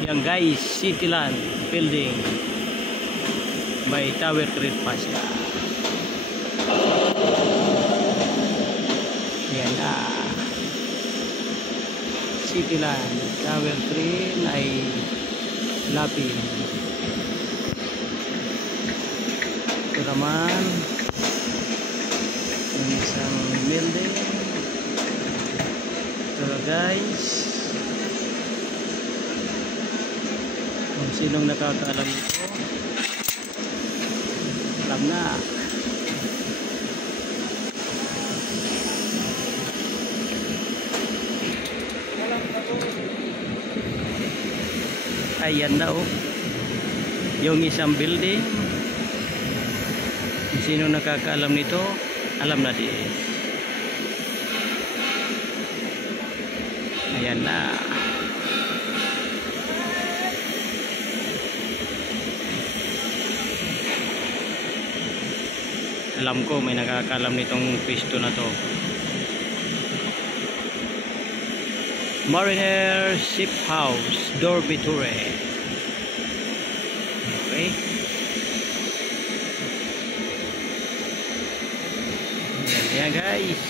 Yan guys, Cityland building by Tower Creek Pasya. Yan na, Cityland Tower Creek ay lapin. Ito naman yung isang building. Ito guys, kung sinong nakakaalam nito, alam na. Ayan na oh, yung isang building. Kung sinong nakakaalam nito, alam na din. Ayan na. Alam ko may nakakaalam nitong pwesto na to. Mariner Ship House Dormitory. Okay. Ayan guys,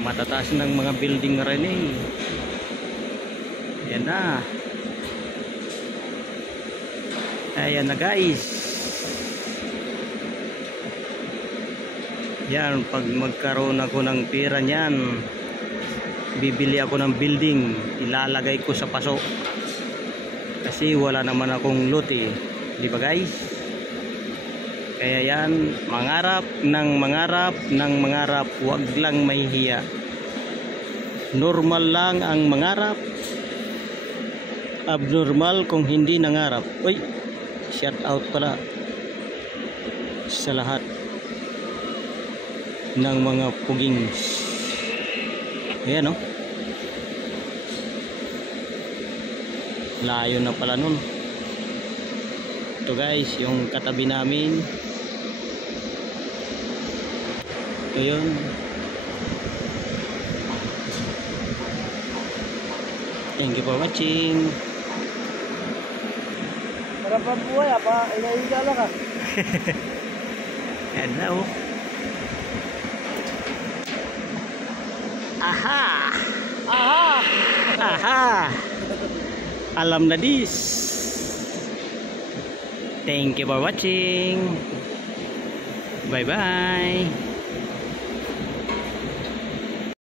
matataas ng mga building rin eh. Ayan na. Ayan na guys. Yan, pag magkaroon ako ng pera niyan, bibili ako ng building, ilalagay ko sa paso. Kasi wala naman akong lot eh. Di ba guys? Kaya yan, mangarap ng mangarap ng mangarap, huwag lang mahihiya. Normal lang ang mangarap, abnormal kung hindi nangarap. Uy, shout out pala sa lahat ng mga pugings. Ayan o, layo na pala nun. Ito guys, yung katabi namin. Ito yun. Thank you for watching. Para pa buhay apa, inaigala ka. Ayan na o. Aha! Aha! Aha! Alam na this. Thank you for watching. Bye bye.